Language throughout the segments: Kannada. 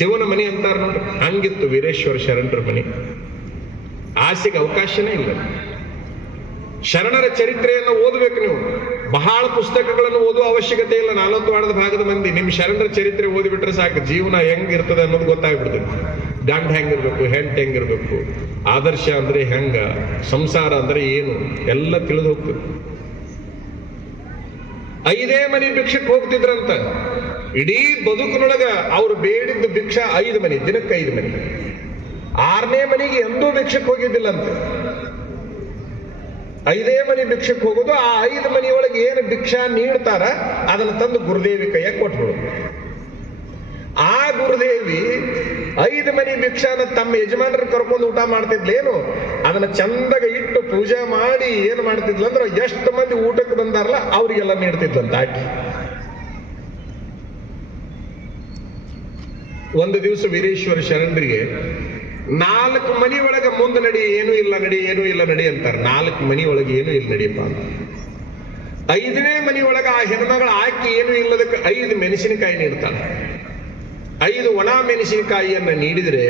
ಶಿವನ ಮನೆ ಅಂತಾರ ನೋಡ್ರಿ ಹಂಗಿತ್ತು ವೀರೇಶ್ವರ ಶರಣರ ಮನೆ. ಆಸೆಗೆ ಅವಕಾಶನೇ ಇಲ್ಲ. ಶರಣರ ಚರಿತ್ರೆಯನ್ನು ಓದಬೇಕು ನೀವು. ಬಹಳ ಪುಸ್ತಕಗಳನ್ನು ಓದುವ ಅವಶ್ಯಕತೆ ಇಲ್ಲ. ನಾಲ್ವತ್ತು ವಾರದ ಭಾಗದ ಮಂದಿ ನಿಮ್ಮ ಶರಣರ ಚರಿತ್ರೆ ಓದಿಬಿಟ್ರೆ ಸಾಕು. ಜೀವನ ಹೆಂಗಿರ್ತದೆ ಅನ್ನೋದು ಗೊತ್ತಾಗ್ಬಿಡ್ತದೆ ಗಂಡ ಹೆಂಗಿರ್ಬೇಕು, ಹೆಂಟ್ ಹೆಂಗಿರ್ಬೇಕು, ಆದರ್ಶ ಅಂದ್ರೆ ಹೆಂಗ, ಸಂಸಾರ ಅಂದ್ರೆ ಏನು, ಎಲ್ಲ ತಿಳಿದು ಹೋಗ್ತದೆ. ಐದೇ ಮನೆ ಭಿಕ್ಷಕ್ಕೆ ಹೋಗ್ತಿದ್ರಂತ. ಇಡೀ ಬದುಕಿನೊಳಗ ಅವ್ರು ಬೇಡಿದ್ದ ಭಿಕ್ಷಾ ಐದು ಮನೆ, ದಿನಕ್ಕೆ ಐದು ಮನೆ. ಆರನೇ ಮನೆಗೆ ಎಂದೂ ಭಿಕ್ಷಕ್ಕೆ ಹೋಗಿದ್ದಿಲ್ಲಂತೆ. ಐದೇ ಮನೆ ಭಿಕ್ಷಕ್ಕೆ ಹೋಗೋದು, ಆ ಐದು ಮನೆಯೊಳಗೆ ಏನು ಭಿಕ್ಷಾ ನೀಡ್ತಾರ, ಅದನ್ನ ತಂದು ಗುರುದೇವಿ ಕೈಯಾಗ ಕೊಟ್ಬಿಡು ಆ ಗುರುದೇವಿ ಐದು ಮನೆ ಭಿಕ್ಷಾನ ತಮ್ಮ ಯಜಮಾನರ ಕರ್ಕೊಂಡು ಊಟ ಮಾಡ್ತಿದ್ಲೇನು, ಅದನ್ನ ಚಂದಾಗ ಇಟ್ಟು ಪೂಜೆ ಮಾಡಿ ಏನ್ ಮಾಡ್ತಿದ್ಲ ಅಂದ್ರೆ, ಎಷ್ಟು ಮಂದಿ ಊಟಕ್ಕೆ ಬಂದಾರಲ್ಲ, ಅವ್ರಿಗೆಲ್ಲ ನೀಡ್ತಿದ್ಲಂತ ಆಕಿ ಒಂದು ದಿವಸ ವೀರೇಶ್ವರ ಶರಣರಿಗೆ, ನಾಲ್ಕು ಮನಿ ಒಳಗೆ ಮುಂದೆ ನಡಿ, ಏನೂ ಇಲ್ಲ ನಡಿ, ಏನೂ ಇಲ್ಲ ನಡಿ ಅಂತಾರೆ. ನಾಲ್ಕು ಮನಿ ಒಳಗೆ ಏನೂ ಇಲ್ಲ ನಡಿಯಪ್ಪ ಅಂತ. ಐದನೇ ಮನಿ ಒಳಗೆ ಆ ಹೆಣ್ಮಗಳ ಆಕಿ ಏನೂ ಇಲ್ಲದಕ್ಕೆ ಐದು ಮೆಣಸಿನಕಾಯಿ ನೀಡ್ತಾಳೆ. ಐದು ಒಣ ಮೆಣಸಿನಕಾಯಿಯನ್ನ ನೀಡಿದರೆ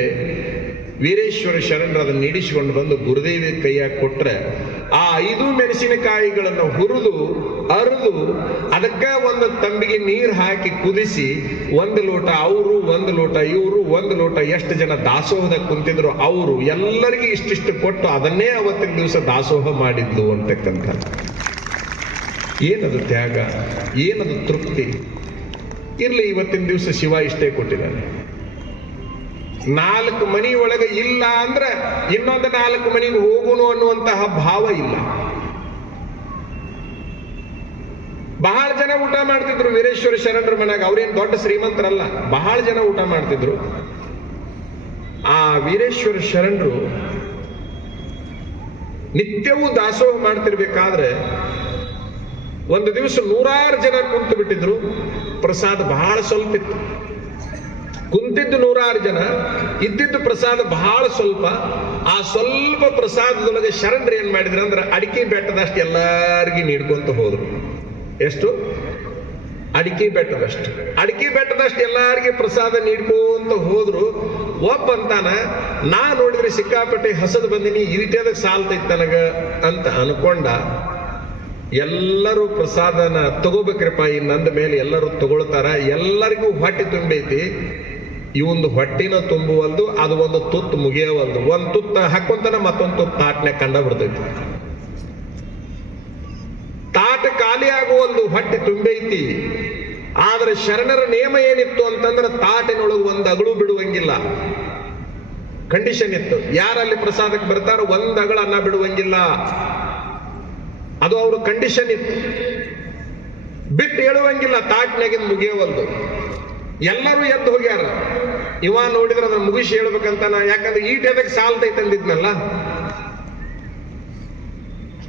ವೀರೇಶ್ವರ ಶರಣರು ಅದನ್ನು ನೀಡಿಸಿಕೊಂಡು ಬಂದು ಗುರುದೇವಿ ಕೈಯಾಗಿ ಕೊಟ್ರೆ ಆ ಐದು ಮೆಣಸಿನಕಾಯಿಗಳನ್ನು ಹುರಿದು ಅರಿದು ಅದಕ್ಕೆ ಒಂದು ತಂಬಿಗೆ ನೀರು ಹಾಕಿ ಕುದಿಸಿ ಒಂದು ಲೋಟ ಅವರು, ಒಂದು ಲೋಟ ಇವರು, ಒಂದು ಲೋಟ ಎಷ್ಟು ಜನ ದಾಸೋಹದ ಕುಂತಿದ್ರು ಅವರು, ಎಲ್ಲರಿಗೂ ಇಷ್ಟಿಷ್ಟು ಕೊಟ್ಟು ಅದನ್ನೇ ಅವತ್ತಿನ ದಿವಸ ದಾಸೋಹ ಮಾಡಿದ್ಲು ಅಂತಕ್ಕಂಥ ಏನದು ತ್ಯಾಗ? ಏನದು ತೃಪ್ತಿ? ಇರಲಿ, ಇವತ್ತಿನ ದಿವಸ ಶಿವ ಇಷ್ಟೇ ಕೊಟ್ಟಿದ್ದಾನೆ. ನಾಲ್ಕು ಮನಿ ಒಳಗೆ ಇಲ್ಲ ಅಂದ್ರೆ ಇನ್ನೊಂದು ನಾಲ್ಕು ಮನೆಗೆ ಹೋಗುನು ಅನ್ನುವಂತಹ ಭಾವ ಇಲ್ಲ. ಬಹಳ ಜನ ಊಟ ಮಾಡ್ತಿದ್ರು ವೀರೇಶ್ವರ ಶರಣರ ಮನ್ಯಾಗ ಅವ್ರೇನು ದೊಡ್ಡ ಶ್ರೀಮಂತರಲ್ಲ. ಬಹಳ ಜನ ಊಟ ಮಾಡ್ತಿದ್ರು. ಆ ವೀರೇಶ್ವರ ಶರಣರು ನಿತ್ಯವೂ ದಾಸೋಹ ಮಾಡ್ತಿರ್ಬೇಕಾದ್ರೆ ಒಂದು ದಿವಸ ನೂರಾರು ಜನ ಕುಂತು ಬಿಟ್ಟಿದ್ರು. ಪ್ರಸಾದ ಬಹಳ ಸ್ವಲ್ಪ ಇತ್ತು. ಕುಂತಿದ್ದು ನೂರಾರು ಜನ, ಇದ್ದಿದ್ದು ಪ್ರಸಾದ ಬಹಳ ಸ್ವಲ್ಪ. ಆ ಸ್ವಲ್ಪ ಪ್ರಸಾದದೊಳಗೆ ಶರಣರು ಏನ್ ಮಾಡಿದ್ರು ಅಂದ್ರೆ ಅಡಿಕೆ ಬೆಟ್ಟದಷ್ಟು ಎಲ್ಲಾರಿಗೆ ನೀಡ್ಕೊಂತ ಹೋದ್ರು. ಎಷ್ಟು? ಅಡಿಕೆ ಬೆಟ್ಟದಷ್ಟು. ಅಡಿಕೆ ಬೆಟ್ಟದಷ್ಟು ಎಲ್ಲಾರಿಗೆ ಪ್ರಸಾದ ನೀಡ್ಕೋತ ಹೋದ್ರು. ಒಬ್ಬ ಅಂತಾನ, ನಾ ನೋಡಿದ್ರೆ ಸಿಕ್ಕಾಪಟ್ಟೆ ಹಸದ್ ಬಂದಿನಿ ಇರಿಟೇದಾಗ ಸಾಲ್ತೈತೆ ನನಗ ಅಂತ ಅನ್ಕೊಂಡ. ಎಲ್ಲರೂ ಪ್ರಸಾದನ ತಗೋಬೇಕ್ರಪ್ಪ, ಈ ನಂದ ಮೇಲೆ ಎಲ್ಲರೂ ತಗೊಳ್ತಾರ. ಎಲ್ಲರಿಗೂ ಹೊಟ್ಟೆ ತುಂಬೈತಿ. ಈ ಒಂದು ಹೊಟ್ಟಿನ ತುಂಬುವಲ್ದು, ಅದು ಒಂದು ತುತ್ತು ಮುಗಿಯವಲ್ದು. ಒಂದು ತುತ್ತ ಹಾಕೊಂತಾನ ಮತ್ತೊಂದು ತುತ್ತು ತಾಟ್ನ್ಯಾಗ ಕಂಡ ಬಿಡ್ತೈತಿ ಆಗುವಲ್ದು ಹೊಟ್ಟೆ ತುಂಬೈತಿ ಆದ್ರೆ ಶರಣರ ನಿಯಮ ಏನಿತ್ತು ಅಂತಂದ್ರೆ ತಾಟಿನೊಳಗೆ ಒಂದು ಅಗಳು ಬಿಡುವಂಗಿಲ್ಲ. ಕಂಡೀಷನ್ ಇತ್ತು. ಯಾರಲ್ಲಿ ಪ್ರಸಾದಕ್ಕೆ ಬರ್ತಾರೋ ಒಂದ್ ಅಗಳ ಅನ್ನ ಬಿಡುವಂಗಿಲ್ಲ. ಅದು ಅವ್ರ ಕಂಡೀಷನ್ ಇತ್ತು. ಬಿಟ್ಟು ಹೇಳುವಂಗಿಲ್ಲ ತಾಟ್ನಾಗಿಂದ ಮುಗಿಯವಲ್ದು ಎಲ್ಲರೂ ಎದ್ದು ಹೋಗ್ಯಾರ. ಇವ ನೋಡಿದ್ರೆ ಅದನ್ನ ಮುಗಿಸಿ ಹೇಳ್ಬೇಕಂತ ನಾ ಯಾಕಂದ್ರೆ ಈ ಎದಕ್ಕೆ ಸಾಲ್ತೈತೆ ತಂದಿದ್ನಲ್ಲ.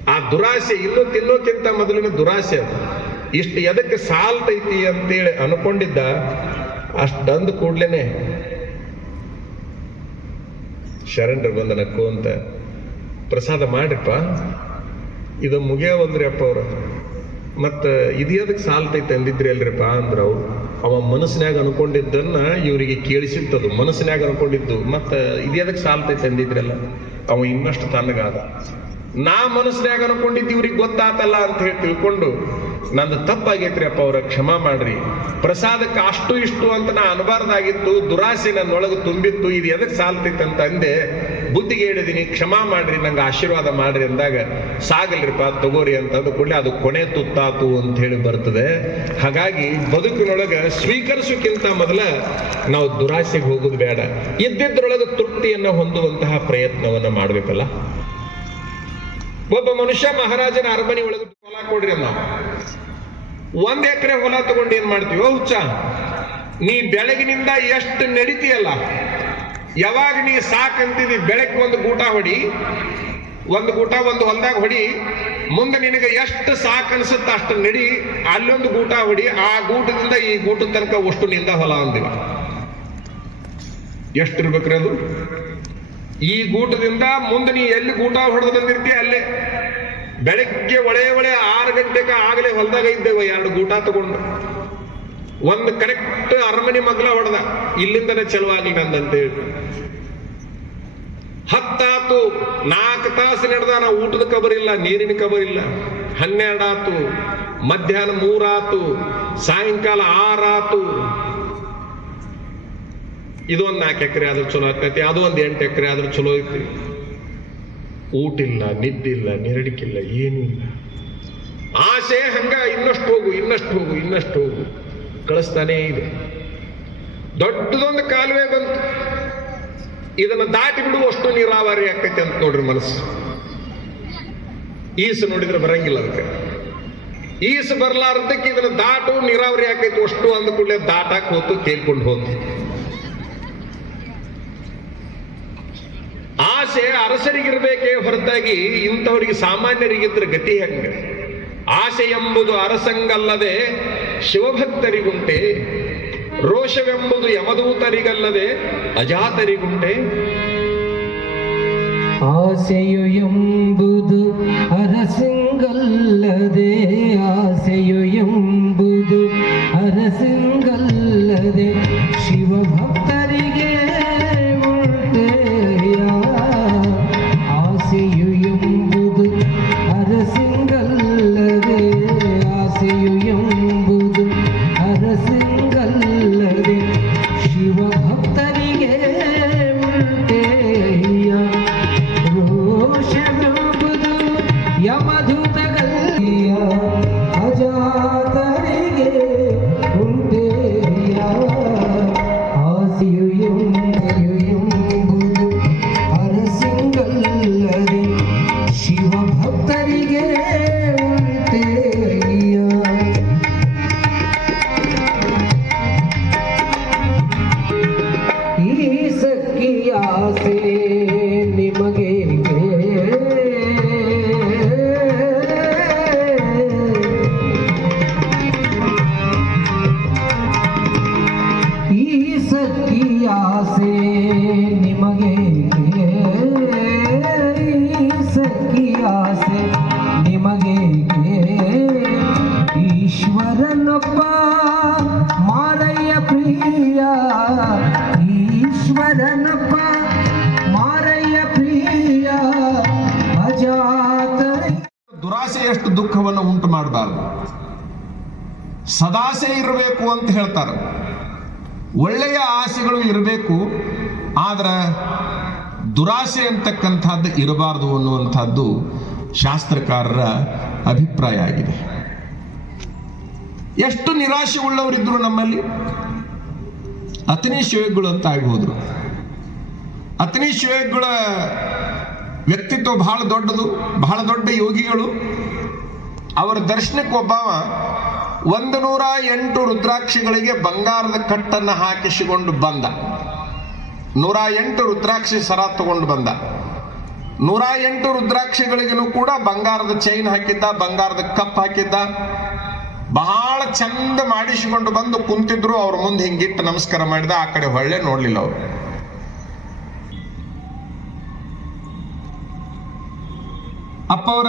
ಆ ದುರಾಸೆ ಇನ್ನು ತಿನ್ನೋಕ್ಕಿಂತ ಮೊದಲಿನ ದುರಾಸೆ ಅದು. ಇಷ್ಟು ಎದಕ್ಕೆ ಸಾಲ್ತೈತಿ ಅಂತೇಳಿ ಅನ್ಕೊಂಡಿದ್ದ ಅಷ್ಟಂದು ಕೂಡ್ಲೇನೆ ಶರಣರ ನಕ್ಕು ಅಂತ ಪ್ರಸಾದ ಮಾಡ್ರಿಪ್ಪ. ಇದು ಮುಗಿಯವಲ್ರಿ ಅಪ್ಪ ಅವ್ರ. ಮತ್ತ ಇದು ಎದಕ್ಕೆ ಸಾಲ್ತೈತೆ ಅಂದಿದ್ರಿ ಅಲ್ರಿಪ್ಪ ಅಂದ್ರ ಅವ್ರು ಅವ ಮನಸ್ಸಿನಾಗ ಅನ್ಕೊಂಡಿದ್ದನ್ನ ಇವರಿಗೆ ಕೇಳಿಸಿತ್ತದು ಮನಸ್ಸಿನಾಗ ಅನ್ಕೊಂಡಿದ್ದು. ಮತ್ತ ಇದು ಎದಕ್ಕೆ ಸಾಲ್ತೈತೆ ಅಂದಿದ್ರಲ್ಲ ಅವ ಇನ್ನಷ್ಟು ತಣ್ಣಗಾದ ನಾ ಮನಸ್ಸಿನಾಗ ಅನ್ಕೊಂಡಿದ್ದು ಇವ್ರಿಗೆ ಗೊತ್ತಾತಲ್ಲ ಅಂತ ಹೇಳಿ ತಿಳ್ಕೊಂಡು ನಂದು ತಪ್ಪಾಗೈತ್ರಿ ಅಪ್ಪ ಅವ್ರ, ಕ್ಷಮಾ ಮಾಡ್ರಿ. ಪ್ರಸಾದಕ್ಕೆ ಅಷ್ಟು ಇಷ್ಟು ಅಂತ ನಾ ಅನ್ಬಾರ್ದಾಗಿತ್ತು ದುರಾಸೆ ನನ್ನೊಳಗೆ ತುಂಬಿತ್ತು, ಇದು ಎದಕ್ಕೆ ಸಾಲ್ತಿತ್ತು ಅಂತ ಅಂದೆ, ಬುದ್ಧಿಗೆ ಹೇಳಿದೀನಿ, ಕ್ಷಮಾ ಮಾಡ್ರಿ, ನಂಗೆ ಆಶೀರ್ವಾದ ಮಾಡ್ರಿ ಅಂದಾಗ, ಸಾಗಲ್ರಿಪ್ಪ, ತಗೋರಿ ಅಂತ ಅದು ಕೂಡಲೇ ಅದು ಕೊನೆ ತುತ್ತಾತು ಅಂತ ಹೇಳಿ ಬರ್ತದೆ. ಹಾಗಾಗಿ ಬದುಕಿನೊಳಗೆ ಸ್ವೀಕರಿಸೋಕ್ಕಿಂತ ಮೊದಲ ನಾವು ದುರಾಸೆಗೆ ಹೋಗೋದು ಬೇಡ. ಇದ್ದಿದ್ರೊಳಗೆ ತೃಪ್ತಿಯನ್ನು ಹೊಂದುವಂತಹ ಪ್ರಯತ್ನವನ್ನ ಮಾಡಬೇಕಲ್ಲ. ಒಬ್ಬ ಮನುಷ್ಯ ಮಹಾರಾಜನ ಅರಮನೆ ಒಳಗೆ ಕೊಡ್ರಿ ನಾವು ಒಂದ್ ಎಕರೆ ಹೊಲ ತಗೊಂಡು ಏನ್ ಮಾಡ್ತೀವಿ ಹುಚ್ಚ? ನೀ ಬೆಳಗಿನಿಂದ ಎಷ್ಟು ನಡಿತೀಯಲ್ಲ? ಯಾವಾಗ ನೀ ಸಾಕಂತಿದಿ ಬೆಳಗ್ಗೆ ಒಂದು ಗೂಟ ಹೊಡಿ, ಒಂದು ಗೂಟ ಒಂದು ಹೊಲದಾಗ ಹೊಡಿ, ಮುಂದೆ ನಿನಗೆ ಎಷ್ಟು ಸಾಕ್ ಅನ್ಸುತ್ತ ಅಷ್ಟು ನಡಿ, ಅಲ್ಲೊಂದು ಗೂಟ ಹೊಡಿ, ಆ ಗೂಟದಿಂದ ಈ ಗೂಟದ ತನಕ ಅಷ್ಟು ನಿಂದ ಹೊಲ ಅಂದಿವ. ಎಷ್ಟಿರ್ಬೇಕ್ರಿ ಅದು? ಈ ಗೂಟದಿಂದ ಮುಂದೆ ನೀ ಎಲ್ಲಿ ಗೂಟ ಹೊಡೆದು ಬಂದಿರ್ತೀಯ ಅಲ್ಲೇ? ಬೆಳಗ್ಗೆ ಒಳೆ ಒಳೆ ಆರು ಗಂಟೆಗೆ ಆಗಲೇ ಹೊಲದಾಗ ಇದ್ದೇವೆ, ಎರಡು ಗೂಟ ತಗೊಂಡು. ಒಂದು ಕರೆಕ್ಟ್ ಅರಮನೆ ಮಗ್ಲ ಹೊಡೆದ. ಇಲ್ಲಿಂದನೇ ಚಲುವಾಗಲಿ ನಂದಂತ ಹೇಳಿ ಹತ್ತಾತು, ನಾಲ್ಕು ತಾಸು ನಡೆದ, ನಾ ಊಟದ ಕಬರಿಲ್ಲ ನೀರಿನ ಕಬರಿಲ್ಲ ಹನ್ನೆರಡಾತು, ಮಧ್ಯಾಹ್ನ ಮೂರಾತು, ಸಾಯಂಕಾಲ ಆರಾತು. ಇದೊಂದು ನಾಲ್ಕು ಎಕರೆ ಆದ್ರೂ ಚಲೋ ಆಗ್ತೈತಿ ಅದು ಒಂದು ಎಂಟು ಎಕರೆ ಆದ್ರೂ ಚಲೋ ಐತಿ. ಊಟಿಲ್ಲ, ನಿದ್ದಿಲ್ಲ, ನೆರಡಿಕಿಲ್ಲ, ಏನೂ ಇಲ್ಲ. ಆಸೆ ಹಂಗ ಇನ್ನಷ್ಟು ಹೋಗು ಇನ್ನಷ್ಟು ಹೋಗು ಇನ್ನಷ್ಟು ಹೋಗು. ಕಳಿಸ್ತಾನೆ ಇದೆ. ದೊಡ್ಡದೊಂದು ಕಾಲುವೆ ಬಂತು. ಇದನ್ನು ದಾಟಿ ಬಿಡುವಷ್ಟು ನೀರಾವರಿ ಆಗ್ತೈತೆ ಅಂತ ನೋಡ್ರಿ ಮನಸ್ಸು. ಈಸು ನೋಡಿದ್ರೆ ಬರಂಗಿಲ್ಲ ಅದಕ್ಕೆ. ಈಸು ಬರಲಾರದಕ್ಕೆ ಇದನ್ನ ದಾಟು, ನೀರಾವರಿ ಆಕೈತಿ ಅಷ್ಟು ಅಂದ ಕೂಡಲೇ ದಾಟಾಕ್ ಹೋತು ತೇಲ್ಕೊಂಡು ಹೋತು. ಆಸೆ ಅರಸರಿಗಿರ್ಬೇಕೇ ಹೊರತಾಗಿ ಇಂಥವರಿಗೆ ಸಾಮಾನ್ಯರಿಗಿದ್ರೆ ಗತಿ ಹೆಂಗ? ಆಸೆ ಎಂಬುದು ಅರಸಂಗಲ್ಲದೆ ಶಿವಭಕ್ತರಿಗುಂಟೆ, ರೋಷವೆಂಬುದು ಯಮದೂತರಿಗಲ್ಲದೆ ಅಜಾತರಿಗುಂಟೆ. ಆಸೆಯು ಎಂಬುದು ಅರಸಿಂಗಲ್ಲದೆ ದುಃಖವನ್ನು ಉಂಟು ಮಾಡಬಾರದು. ಸದಾಸೆ ಇರಬೇಕು ಅಂತ ಹೇಳ್ತಾರೆ. ಒಳ್ಳೆಯ ಆಸೆಗಳು ಇರಬೇಕು, ಆದ್ರೆ ದುರಾಸೆ ಅಂತಕ್ಕಂಥದ್ದು ಇರಬಾರದು ಅನ್ನುವಂಥದ್ದು ಶಾಸ್ತ್ರಕಾರರ ಅಭಿಪ್ರಾಯ ಆಗಿದೆ. ಎಷ್ಟು ನಿರಾಶೆ ಉಳ್ಳವರಿದ್ರು ನಮ್ಮಲ್ಲಿ? ಅತನಿ ಶಿವಗಳು ಅಂತ ಆಗಿ ಹೋದ್ರು. ಅತನಿ ವ್ಯಕ್ತಿತ್ವ ಬಹಳ ದೊಡ್ಡದು, ಬಹಳ ದೊಡ್ಡ ಯೋಗಿಗಳು. ಅವರ ದರ್ಶನಕ್ಕೆ ಒಬ್ಬವ ಒಂದು ನೂರ ಎಂಟು ರುದ್ರಾಕ್ಷಿಗಳಿಗೆ ಬಂಗಾರದ ಕಟ್ಟನ್ನು ಹಾಕಿಸಿಕೊಂಡು ಬಂದ. ನೂರ ಎಂಟು ರುದ್ರಾಕ್ಷಿ ಸರ ತಗೊಂಡು ಬಂದ. ನೂರ ಎಂಟು ರುದ್ರಾಕ್ಷಿಗಳಿಗೂ ಕೂಡ ಬಂಗಾರದ ಚೈನ್ ಹಾಕಿದ್ದ, ಬಂಗಾರದ ಕಪ್ ಹಾಕಿದ್ದ. ಬಹಳ ಚಂದ ಮಾಡಿಸಿಕೊಂಡು ಬಂದು ಕುಂತಿದ್ರು, ಅವ್ರ ಮುಂದೆ ಹಿಂಗಿಟ್ಟು ನಮಸ್ಕಾರ ಮಾಡಿದ, ಆ ಕಡೆ ಹೊಳ್ಳೆ ನೋಡ್ಲಿಲ್ಲ ಅವರು. ಅಪ್ಪ ಅವ್ರ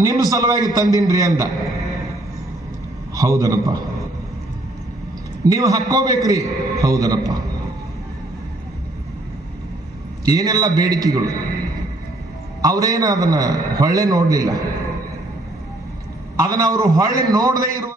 ನಿಮ್ಮ ಸಲುವಾಗಿ ತಂದಿನ್ರಿ ಅಂದ. ಹೌದನಪ್ಪ. ನೀವು ಹಾಕೋಬೇಕ್ರಿ ಹೌದನಪ್ಪ. ಏನೆಲ್ಲ ಬೇಡಿಕೆಗಳು? ಅವರೇನು ಅದನ್ನ ಹೊಳ್ಳೆ ನೋಡಲಿಲ್ಲ. ಅದನ್ನ ಅವರು ಹೊಳ್ಳೆ ನೋಡದೇ ಇರುವ